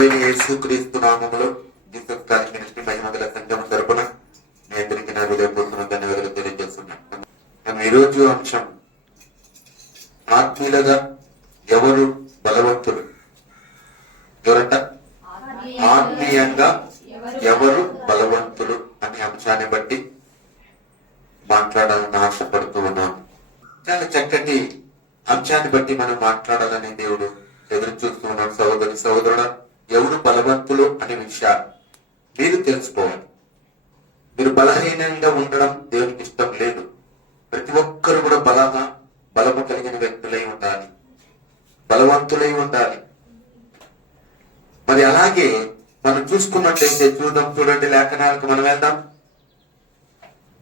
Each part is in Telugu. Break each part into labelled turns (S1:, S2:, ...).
S1: నేను యేసుక్రీస్తు నామములో జీసస్ గారి మినిస్ట్రీ మహిమ సంఘం తరపున మీ అందరికీ నా హృదయపూర్వక ధన్యవాదాలు తెలియజేస్తున్నాను. మనం ఈరోజు అంశం ఆత్మీయులుగా ఎవరు బలవంతులు? ఎవరంట? ఆత్మీయంగా ఎవరు బలవంతులు అనే అంశాన్ని బట్టి మాట్లాడాలని ఆశపడుతూ ఉన్నాను చాలా చక్కటి అంశాన్ని బట్టి మనం మాట్లాడాలని దేవుడు ఎదురు చూస్తూ ఉన్నాడు. సహోదరి సహోదరుడా ఎవరు బలవంతులు అనే విషయాలు. మీరు తెలుసుకోవాలి. మీరు బలహీనంగా ఉండడం దేవునికి ఇష్టం లేదు. ప్రతి ఒక్కరు కూడా బలంగా బలము కలిగిన వ్యక్తులై ఉండాలి. బలవంతులై ఉండాలి. మరి అలాగే మనం చూసుకున్నట్లయితే చూద్దాం చూడండి లేఖనాలకు మనం వెళ్దాం.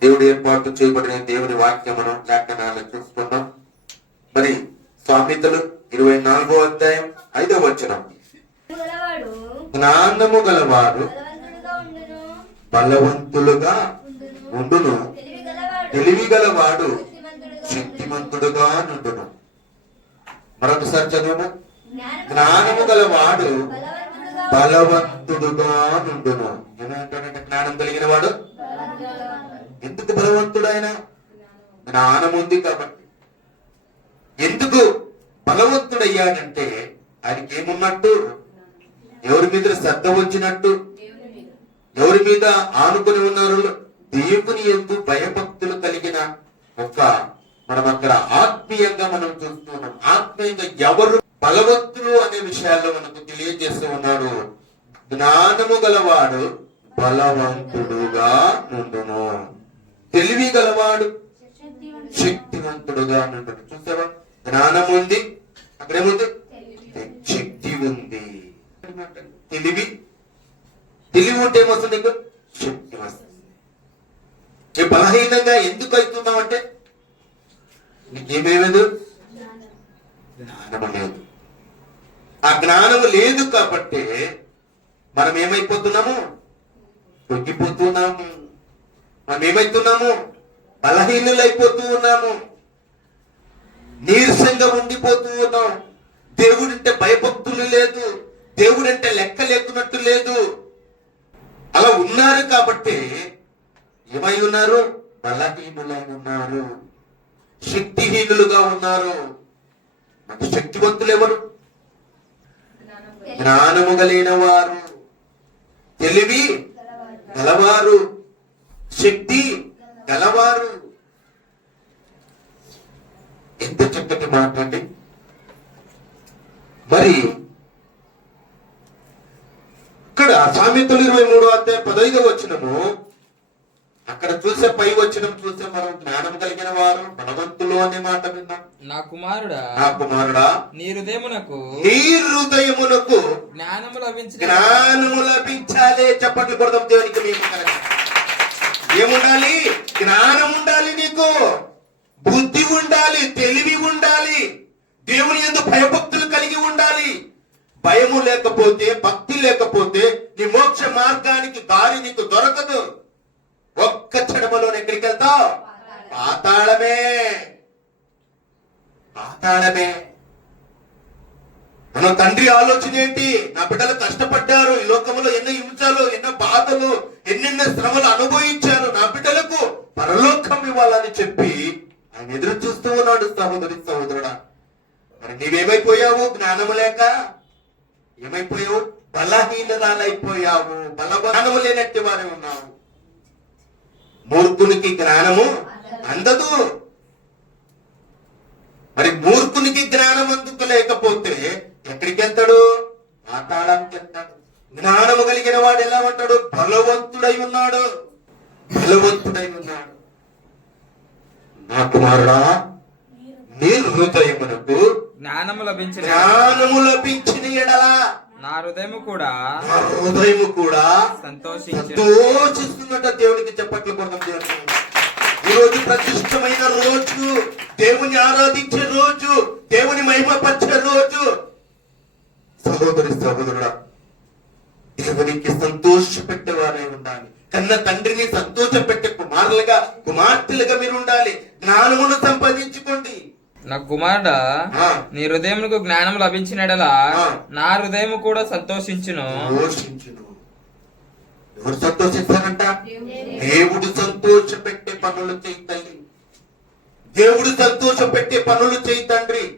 S1: దేవుడు ఏర్పాటు చేయబడిన దేవుని వాక్యమును లేఖనాలను చూసుకుందాం. మరి స్వామితలు ఇరవై నాలుగో అధ్యాయం ఐదో వచనం. జ్ఞానము
S2: ఉండును.
S1: బలవంతులుగా ఉండును.
S2: తెలివి గలవాడు
S1: గలవాడు
S2: శక్తిమంతుడుగా
S1: నుండును. మరొకసారి చదువును
S2: జ్ఞానము
S1: గలవాడు
S2: బలవంతుడుగా
S1: బలవంతుడుగా నుండును. ఏమంటాడంటే జ్ఞానం కలిగిన వాడు ఎందుకు బలవంతుడు ఆయన జ్ఞానం ఉంది కాబట్టి. ఎందుకు బలవంతుడయ్యాడంటే ఆయనకి ఏమున్నట్టు ఎవరి మీద శ్రద్ధ వచ్చినట్టు? ఎవరి మీద ఆనుకుని ఉన్నారు? దేవుని ఎందు భయభక్తులు కలిగిన ఒక మనం అక్కడ ఆత్మీయంగా మనం చూస్తున్నాం ఆత్మీయంగా ఎవరు బలవంతులు అనే విషయాల్లో మనకు తెలియజేస్తూ ఉన్నాడు. జ్ఞానము గలవాడు బలవంతుడుగా నుండును. తెలివి గలవాడు శక్తివంతుడుగా నుండును. చూసావా జ్ఞానం ఉంది అక్కడేముంది? శక్తి ఉంది. తెలివి? తెలివి ఉంటే ఏమొస్తుంది నీకు? శక్తి వస్తుంది. బలహీనంగా ఎందుకు అవుతున్నావు అంటే నీకేమేమేదు జ్ఞానము లేదు. ఆ జ్ఞానము లేదు కాబట్టి మనం ఏమైపోతున్నాము తొగ్గిపోతున్నాము మనం ఏమైతున్నాము బలహీనులైపోతూ ఉన్నాము. నీరసంగా ఉండిపోతూ ఉన్నాం దేవుడింటే భయభక్తులు లేదు. దేవుడంటే లెక్క లేకున్నట్టు లేదు. అలా ఉన్నారు కాబట్టి ఏమై ఉన్నారు? బలహీనులై ఉన్నారు శక్తిహీనులుగా ఉన్నారు. మరి శక్తివంతులు ఎవరు జ్ఞానము కలిగిన వారు తెలివి గలవారు. శక్తి గలవారు. ఎంత చక్కటి మాట మరి ఇక్కడ సామెతలు ఇరవై మూడు అధ్యాయ పదైదు వచ్చినము అక్కడ చూసే పై వచ్చినం చూసే మనం జ్ఞానం కలిగిన వారు బలవంతులు అనే మాట విన్నాం.
S3: నా కుమారుడా
S1: నా కుమారుడా
S3: నీ హృదయమునకు
S1: నీ హృదయమునకు
S3: జ్ఞానము లభించిన
S1: జ్ఞానము లభించాలి చెప్పట్లు కొడదాం దేవునికి మీకు ఏముండాలి? జ్ఞానం ఉండాలి నీకు. బుద్ధి ఉండాలి తెలివి ఉండాలి. దేవుని ఎందు భయభక్తులు కలిగి ఉండాలి. భయము లేకపోతే భక్తి లేకపోతే మోక్ష మార్గానికి దారి నీకు దొరకదు. ఒక్క చెడమలో ఎక్కడికి వెళ్తావు? పాతాళమే. పాతాళమే. మన తండ్రి ఆలోచన ఏంటి? నా బిడ్డలు కష్టపడ్డారు ఈ లోకంలో ఎన్నో హింసలు ఎన్నో బాధలు ఎన్నెన్నో శ్రమలు అనుభవించారు. నా బిడ్డలకు పరలోకం ఇవ్వాలని చెప్పి ఆయన ఎదురు చూస్తూ ఉన్నాడు సహోదరి సహోదరుడా. మరి నీవేమైపోయావు? జ్ఞానము లేక? ఏమైపోయావు? బలహీనరాలైపోయావు బలజ్ఞానము లేనట్టు వారే ఉన్నావు మూర్ఖునికి జ్ఞానము అందదు. మరి మూర్ఖునికి జ్ఞానం అందుకు లేకపోతే ఎక్కడికి వెళ్తాడు? పాతాళానికి వెళ్తాడు. జ్ఞానము కలిగిన వాడు ఎలా ఉంటాడు? బలవంతుడై ఉన్నాడు. బలవంతుడై ఉన్నాడు. నా కుమారుడా నీ హృదయమునకు
S3: జ్ఞానము లభించిన
S1: జ్ఞానము లభించిన ఎడలా
S3: నా హృదయము కూడా
S1: నా హృదయము కూడా సంతోషిస్తున్నట్ట దేవునికి చెప్పట్లు కొడదాం దేవునికి ఈ రోజు ప్రతిష్టమైన రోజు దేవుని ఆరాధించే రోజు దేవుని మహిమపరిచే రోజు. సహోదరి సహోదరుడా దేవునికి సంతోష పెట్టేవారై ఉండాలి. కన్న తండ్రిని సంతోష పెట్టే కుమారులుగా కుమార్తెలుగా మీరు ఉండాలి. జ్ఞానమును సంపాదించుకోండి.
S3: నా కుమారుడా. నీ హృదయమునకు జ్ఞానం లభించినడలా. నా హృదయము కూడా సంతోషించును.
S1: సంతోషించును. ఎవరు సంతోషిస్తారంట? దేవుడు సంతోష పెట్టే పనులు చేయి తల్లి. దేవుడు సంతోష పెట్టే పనులు చేయి తండ్రి.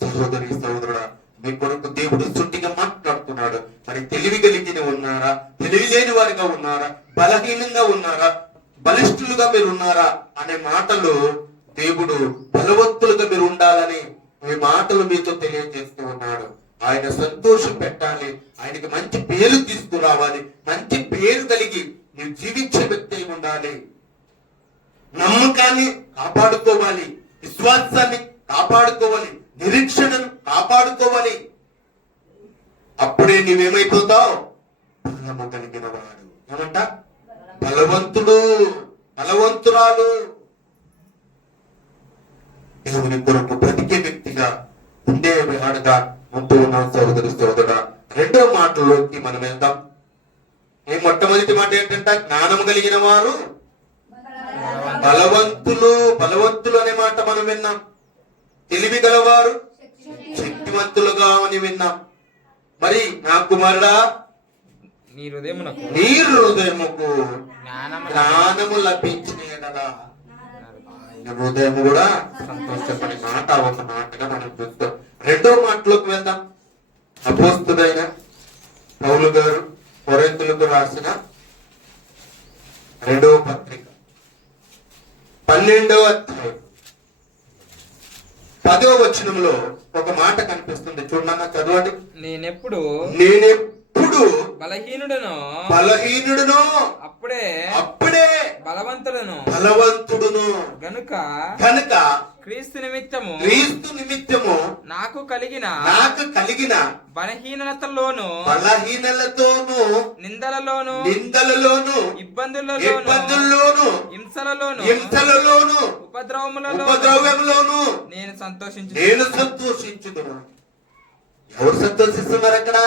S1: సహోదరి సహోదరుడా మీ కొరకు దేవుడు సుట్టిగా మాట్లాడుతున్నాడు. మరి తెలివి కలిగిన ఉన్నారా? తెలివి లేని వారిగా ఉన్నారా? బలహీనంగా ఉన్నారా? బలిష్ఠులుగా మీరు ఉన్నారా? అనే మాటలు దేవుడు బలవంతులుగా మీరు ఉండాలని మీ మాటలు మీతో తెలియజేస్తూ ఉన్నాడు. ఆయన సంతోషం పెట్టాలి. ఆయనకి మంచి పేరు తీసుకురావాలి. మంచి పేరు కలిగి నీవు జీవించే వ్యక్తి ఉండాలి. నమ్మకాన్ని కాపాడుకోవాలి. విశ్వాసాన్ని కాపాడుకోవాలి. నిరీక్షణను కాపాడుకోవాలి. అప్పుడే నీవేమైపోతావు? బలము కలిగిన వాడు. ఏమంట? బలవంతుడు బలవంతురాలు. దేవుని కొరకు బ్రతికే వ్యక్తిగా ఉండే వాడుగా ఉంటూ ఉన్నాం సోదరు సోదరుడా రెండో మాటలోకి మనం వెళ్దాం. ఈ మొట్టమొదటి మాట ఏంటంట జ్ఞానం కలిగిన వారు బలవంతులు బలవంతులు అనే మాట మనం విన్నాం. తెలివి గలవారు శక్తివంతులుగా అని విన్నాం. మరి నా కుమారుడా
S3: నీ హృదయమునకు
S1: హృదయముకు
S3: జ్ఞానము
S1: లభించిన ఎడల ఆయన హృదయం కూడా సంతోషపడే మాట ఒక మాటగా మనం చూస్తాం రెండో మాటలోకి వెళ్దాం. అపోస్తుడైన పౌలు గారు కొరింథీయులకు రాసిన రెండవ పత్రిక. పన్నెండవ అధ్యాయం. పదో వచనంలో ఒక మాట కనిపిస్తుంది. చూడన్నా చదవండి.
S3: నేనెప్పుడు
S1: నేనెప్పుడు
S3: బలహీనుడను
S1: బలహీనుడును
S3: అప్పుడే
S1: అప్పుడే
S3: బలవంతుడను.
S1: బలవంతుడును.
S3: గనుక
S1: కనుక
S3: క్రీస్తు నిమిత్తము
S1: క్రీస్తు నిమిత్తము
S3: నాకు కలిగిన
S1: నాకు కలిగిన
S3: బలహీనతల్లోను
S1: బలహీనలతోను
S3: నిందలలోను
S1: నిందలలోను
S3: ఇబ్బందులలోను
S1: ఇబ్బందుల్లోను
S3: హింసలలోను
S1: హింసలలోను
S3: ఉపద్రవములలో
S1: ఉపద్రవ్యములోను
S3: నేను సంతోషించు
S1: నేను సంతోషించుదును. ఎవరు సంతోషిస్తున్నారు అక్కడ?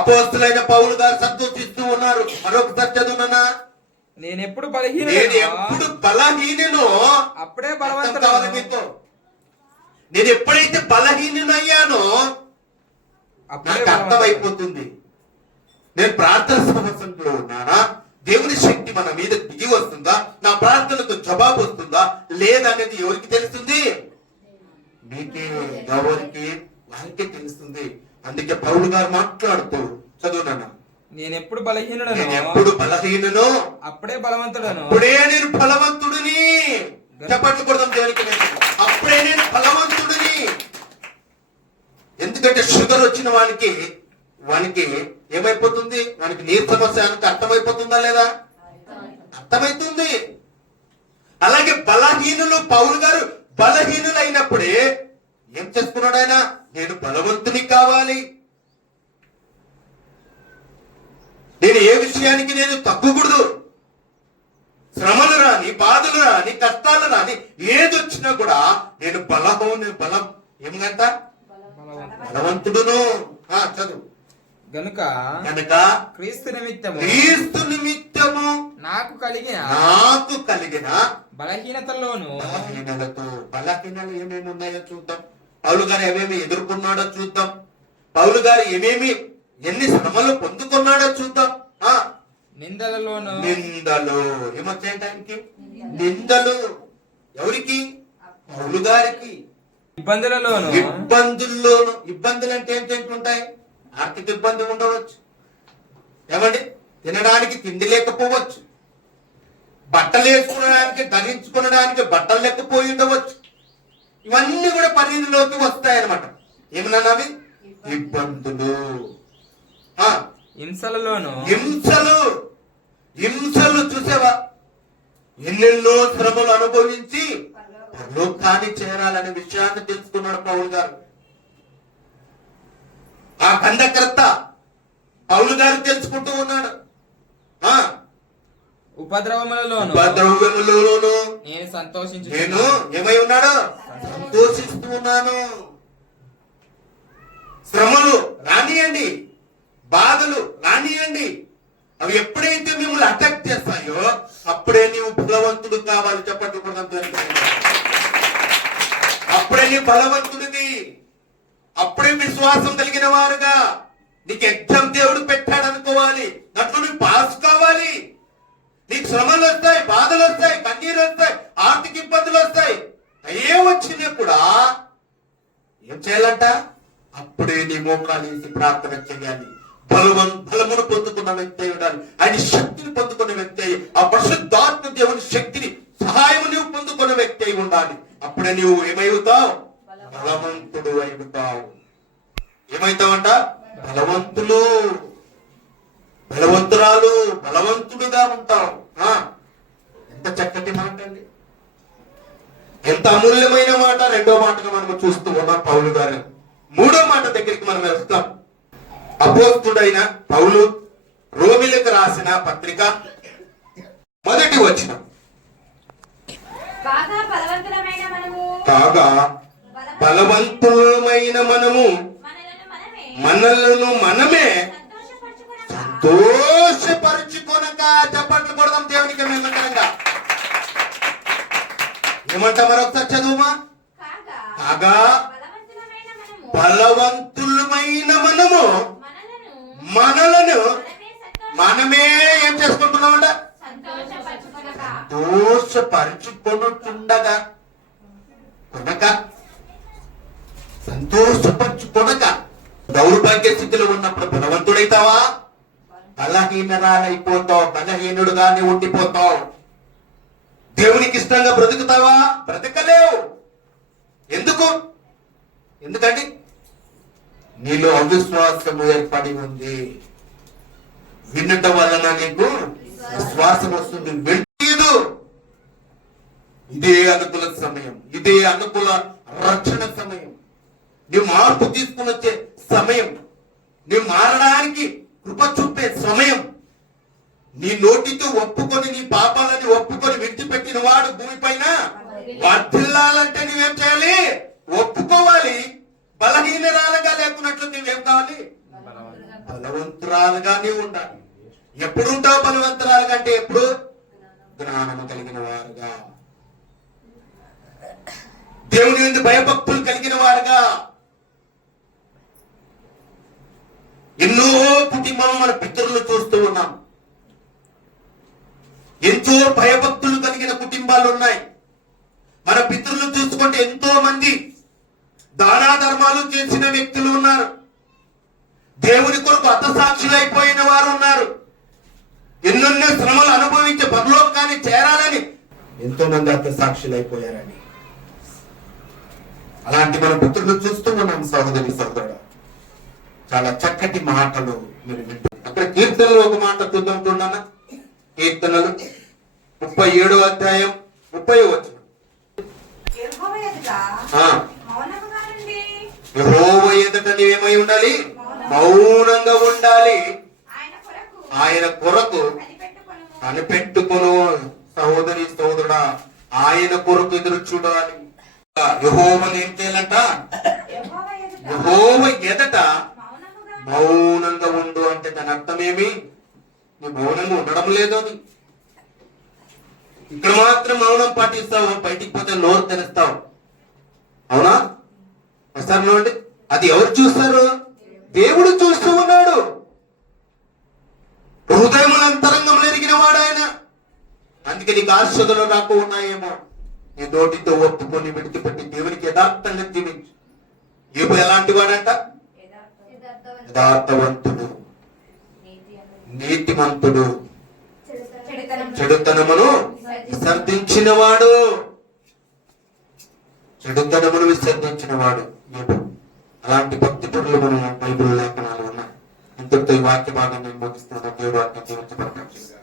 S1: అపోస్తులైన పౌలు గారు సంతోషిస్తూ ఉన్నారు. మరొకసారి చదువునా
S3: నేను ఎప్పుడు
S1: నేను
S3: బలహీనుడను
S1: ఎప్పుడు బలహీనను
S3: అప్పుడే
S1: మీకు నేను ఎప్పుడైతే బలహీనయ్యానో
S3: అప్పుడే
S1: నాకు. అర్థమైపోతుంది. నేను ప్రార్థన సమస్యలో ఉన్నానా? దేవుని శక్తి మన మీద దిగి వస్తుందా? నా ప్రార్థనకు జవాబు వస్తుందా? లేదనేది ఎవరికి తెలుస్తుంది? మీకే ఎవరికి వారికే తెలుస్తుంది. అందుకే పౌలు గారు మాట్లాడుతూ చదువునాను
S3: నేను ఎప్పుడు బలహీనుడను?
S1: ఎప్పుడు బలహీనను
S3: అప్పుడే బలవంతుడను.
S1: అప్పుడే నేను బలవంతుడిని. చెప్పట్లు కొడదాం దేవునికి. అప్పుడే నేను బలవంతుడిని. ఎందుకంటే షుగర్ వచ్చిన వానికి వానికి ఏమైపోతుంది? వానికి నీరు సమస్య అర్థమైపోతుందా లేదా? అర్థమైతుంది. అలాగే బలహీనులు పౌలు గారు బలహీనులు అయినప్పుడే ఏం చేసుకున్నాడు ఆయన? నేను బలవంతుని కావాలి. నేను ఏ విషయానికి నేను తగ్గకూడదు శ్రమలు రాని బాధలు రాని కష్టాలు రాని ఏది వచ్చినా కూడా నేను బలహం బలం. ఏమంట
S3: బలవంతుడు.
S1: బలవంతుడును చదువు.
S3: గనుక
S1: కనుక
S3: క్రీస్తు నిమిత్తము
S1: క్రీస్తు నిమిత్తము
S3: నాకు కలిగిన
S1: నాకు కలిగిన
S3: బలహీనతల్లోను
S1: బలహీనలతో బలహీనలు ఏమేమి ఉన్నాయో చూద్దాం. పౌలు గారు ఏమేమి ఎదుర్కొన్నాడో చూద్దాం. పౌలు గారు ఏమేమి ఎన్ని శ్రమలు పొందుకున్నాడో చూద్దాం. ఆ
S3: నిందలలోను
S1: నిందలు. ఏమొచ్చాయి ఆయనకి నిందలు. ఎవరికి? పౌలు గారికి.
S3: ఇబ్బందులలోను.
S1: ఇబ్బందుల్లోను. ఇబ్బందులు అంటే ఏంటంటే ఉంటాయి ఆర్థిక ఇబ్బంది ఉండవచ్చు. ఏమండి? తినడానికి తిండి లేకపోవచ్చు. బట్టలు వేసుకునడానికి ధరించుకునడానికి బట్టలు లేకపోయి ఉండవచ్చు. ఇవన్నీ కూడా పరిధిలోకి వస్తాయి అనమాట ఏమన్నా అవి? ఇబ్బందులు.
S3: హింసలలోను
S1: హింసలు హింసలు చూసావా? ఎన్నెన్నో శ్రమలు అనుభవించి పరలోకాన్ని చేరాలనే విషయాన్ని తెలుసుకున్నాడు పౌలు గారు. ఆ కందకర్త పౌలు గారు తెలుసుకుంటూ ఉన్నాడు. ఆ.
S3: ఉపద్రవములలోను
S1: ఉపద్రవ్యములోను
S3: నేను సంతోషించు
S1: నేను ఏమై ఉన్నాడు? సంతోషిస్తూ ఉన్నాను. శ్రమలు రానియండి. బాధలు రానియండి. అవి ఎప్పుడైతే మిమ్మల్ని అటాక్ చేస్తాయో అప్పుడే నీవు బలవంతుడు కావాలి. చెప్పట్లు అప్పుడే నీ బలవంతుడివి. అప్పుడే విశ్వాసం కలిగిన వారుగా. నీకు ఎగ్జామ్ దేవుడు పెట్టాడు అనుకోవాలి. దాంట్లో నువ్వు పాస్ కావాలి. నీకు శ్రమలు వస్తాయి బాధలు వస్తాయి కన్నీరు వస్తాయి ఆర్థిక ఇబ్బందులు వస్తాయి. అయ్యే వచ్చినా కూడా ఏం చేయాలంట? అప్పుడే నీ మోకాలు ప్రార్థన చేయాలి. బలవం బలమును పొందుకున్న వ్యక్తి అయి ఉండాలి. ఆయన శక్తిని పొందుకున్న వ్యక్తి అయి ఆ పరిశుద్ధాత్మ దేవుని శక్తిని సహాయం నువ్వు పొందుకున్న వ్యక్తి అయి ఉండాలి. అప్పుడే నువ్వు ఏమవుతావు? బలవంతుడు అయిపోతావు ఏమైతావంట బలవంతులు. బలవంతురాలు బలవంతుడుగా ఉంటావు. ఆ, ఎంత చక్కటి మాట అండి. ఎంత అమూల్యమైన మాట. రెండో మాటగా మనం చూస్తూ ఉన్నాం పౌలు గారు. మూడో మాట దగ్గరికి మనం వెళ్తాం. అపోస్తుడైన పౌలు రోమిలకు రాసిన పత్రిక మొదటి వచ్చిన
S2: బాగా బలవంతులమైన మనము
S1: కాగా బలవంతులమైన మనము
S2: మనలను మనమే సంతోషపరచుకొనక
S1: చప్పట్లు కొడదాం దేవునికి మేమంతరంగా ఏమంటా మరొకసారి చదువుమా?
S2: కాగా
S1: కాగా
S2: బలవంతులమైన మనము
S1: బలవంతులమైన మనము
S2: మనలను
S1: మనలను
S2: మనమే సంతోష
S1: మనమే ఏం చేసుకుంటున్నామంట
S2: సంతోషపరచుకొనక
S1: దోషపరుచుకొనుచుండగా కొనక సంతోషపరచుకొనక దౌర్భాగ్య స్థితిలో ఉన్నప్పుడు బలవంతుడైతావా బలహీనరాలైపోతావు బలహీనుడుగానే ఉండిపోతావు. దేవునికి ఇష్టంగా బ్రతుకుతావా? బ్రతకలేవు. ఎందుకు? ఎందుకండి నీలో అవిశ్వాసము ఏర్పడి ఉంది. వినటం వలన నీకు విశ్వాసం వస్తుంది. వెళ్ళదు ఇదే అనుకూల సమయం. ఇదే అనుకూల రక్షణ సమయం. నీ మార్పు తీసుకుని వచ్చే సమయం. నీ మారడానికి కృప చూపే సమయం. నీ నోటితో ఒప్పుకొని నీ పాపాలని ఒప్పుకొని విడిచిపెట్టిన వాడు భూమిపైన వర్ధిల్లాలంటే నువ్వేం చేయాలి? ఒప్పుకోవాలి. బలహీనరాలుగా లేకున్నట్లు నువ్వేం కావాలి? బలవంతురాలుగా ఉండాలి. ఎప్పుడు ఉంటావు బలవంతురాలుగా అంటే ఎప్పుడు? జ్ఞానము కలిగిన వారుగా. దేవుని నుండి భయభక్తులు కలిగిన వారుగా. ఎన్నో కుటుంబం మన పితరులు చూస్తూ ఉన్నాం ఎంతో భయభక్తులు కలిగిన కుటుంబాలు ఉన్నాయి మన పితరులు చూసుకుంటే ఎంతో మంది దానా ధర్మాలు చేసిన వ్యక్తులు ఉన్నారు దేవుని కొరకు అర్థసాక్షులైపోయిన వారు ఉన్నారు ఎన్నెన్నో శ్రమలు అనుభవించి పరలోకాన్ని చేరాలని మంది అర్థసాక్షులైపోయారని అలాంటి మన పుత్రులు చూస్తూ ఉన్నాం సహోదరి సహోదరుడు. చాలా చక్కటి మాటలు మీరు వింటూ అక్కడ కీర్తనలో ఒక మాట చూద్దాం కీర్తనలు ముప్పై ఏడో అధ్యాయం ముప్పై వచ్చిన
S2: యెహోవా ఎదుట
S1: నీవేమై ఉండాలి? మౌనంగా ఉండాలి.
S2: ఆయన కొరకు.
S1: కనిపెట్టుకును సహోదరి సహోదరుడా ఆయన కొరకు ఎదురు చూడాలి. యహోవని ఏం చేయాలంట?
S2: యహోవ ఎదట
S1: మౌనంగా ఉండు అంటే దాని అర్థమేమి నీ మౌనంగా ఉండడం లేదు అని ఇక్కడ మాత్రం మౌనం పాటిస్తావు బయటికి పోతే నోరు తెరుస్తావు. అవునా? వస్తారు నోండి అది ఎవరు చూస్తారు? దేవుడు చూస్తూ ఉన్నాడు. హృదయముల అంతరంగం ఎరిగిన వాడు ఆయన. అందుకే నీకు ఆశలు నాకు ఉన్నాయేమో. నీ నోటితో ఒప్పుకొని విడిచిపెట్టి దేవునికి యథార్థంగా జీవించు. ఏబు ఎలాంటి వాడంట?
S2: యథార్థవంతుడు. నీతి
S1: నీతిమంతుడు. చెడుతనమును విసర్జించిన వాడు చెడుతనమును విసర్జించిన వాడు అలాంటి భక్తి పనులు మన బైబిల్ లేఖనాలు ఉన్నాయి. ఇంతటితో ఈ వాక్య భాగం నేను ముగిస్తున్నాను. దేవుడు వాక్యం జీవించబడతాను